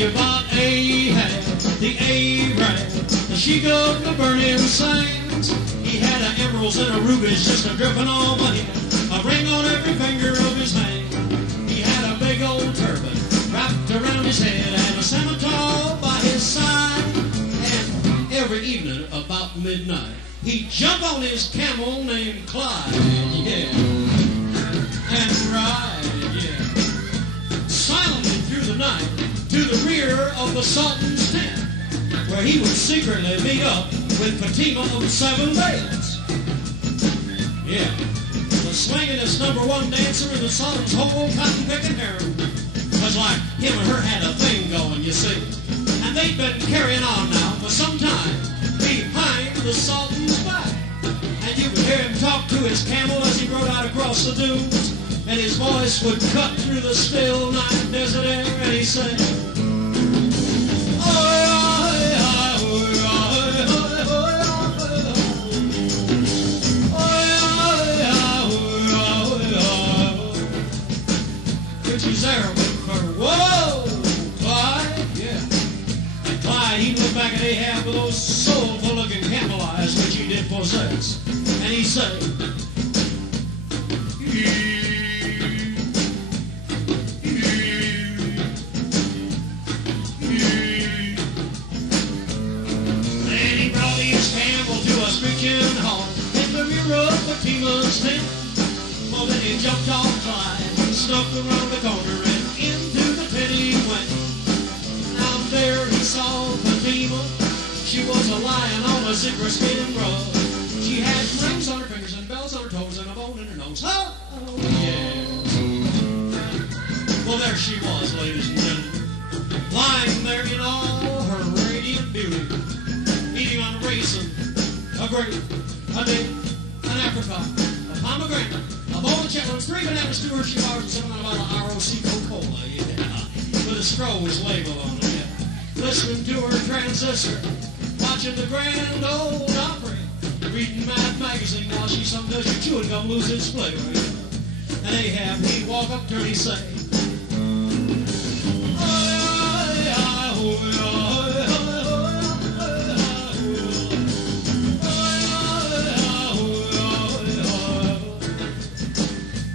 you about Ahab the Arab, the she of the burning sands. He had emeralds and rubies just dripping on my head, a ring on every finger of his hand. He had a big old turban wrapped around his head and a scimitar by his side. And every evening about midnight, he'd jump on his camel named Clyde, yeah, and ride, yeah, silently through the night to the rear of the Sultan's tent, where he would secretly meet up with Fatima of the Seven Veils. Yeah, the swingin'est #1 dancer in the Sultan's whole cotton-picking harem. Was like him and her had a thing going, you see. And they'd been carrying on now for some time behind the Sultan's back. And you could hear him talk to his camel as he rode out across the dunes. And his voice would cut through the still night desert air, and he said, which is Arabic for whoa, Clyde, yeah. And Clyde, he looked back at Ahab with those soulful-looking camel eyes which he did possess, and he said, then he brought his camel to a screeching halt in the rear of Fatima's tent. Well, then he jumped off Clyde, snuck around the corner, and into the tent he went. Out there he saw Fatima. She was a lying on a zebra skin rug. She had rings on her fingers and bells on her toes and a bone in her nose. Oh, yes. Well, there she was, ladies and gentlemen, lying there in all her radiant beauty, eating on a raisin, a grape, a date, an apricot, a pomegranate, a bowl of chitlins, 3 bananas, 2 Hershey bars, and something about an ROC Coca-Cola, yeah, with a Stroh's label on it, yeah. Listening to her transistor, watching the Grand Ole Opry, reading Mad Magazine while she some does your chewing gum lose its flavor, yeah. And Ahab, he'd walk up to her and he'd say,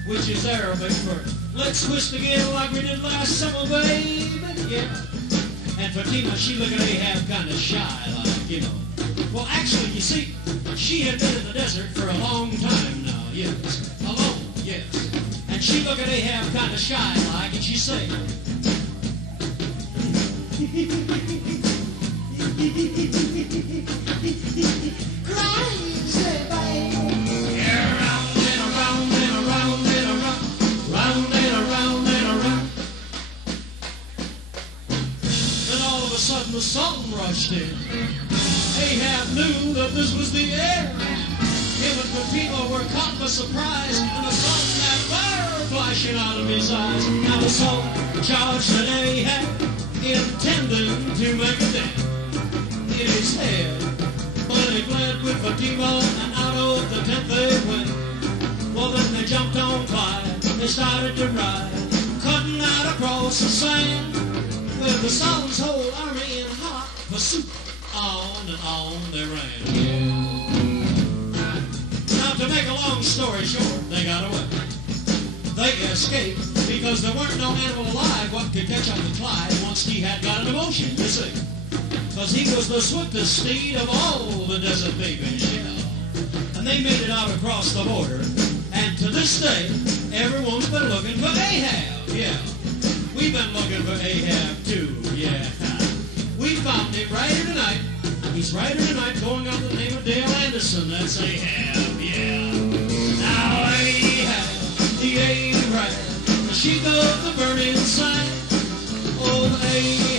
which is Arabic for let's twist again like we did last summer, baby, yeah. And Fatima, she looked at Ahab kind of shy, like, you know. Well, actually, you see, she had been in the desert for a long time now, yes, alone, yes. And she looked at Ahab kind of shy, like, and she said, crazy, baby. Yeah, round and around and around and around, round and around and around. Then all of a sudden the Sultan rushed in. Ahab knew that this was the air. Him and Fatima were caught by surprise, and the Sultan had fire flashing out of his eyes. Now the Sultan charged at Ahab, intending to make a dent in his head. But he fled with Fatima, and out of the tent they went. Well, then they jumped on Clyde, they started to ride, cutting out across the sand, with the Sultan's whole army in hot pursuit. On and on they ran. Now, to make a long story short, they got away. They escaped because there weren't no animal alive what could catch up with Clyde once he had got an emotion, you see. Because he was the swiftest steed of all the desert babies, yeah. And they made it out across the border. And to this day, everyone's been looking for Ahab, yeah. We've been looking for Ahab too, yeah. We found him right here tonight. He's right here tonight going under the name of Dale Anderson. That's Ahab, yeah. Now Ahab the Arab, the sheep of the burning sand. Oh, Ahab.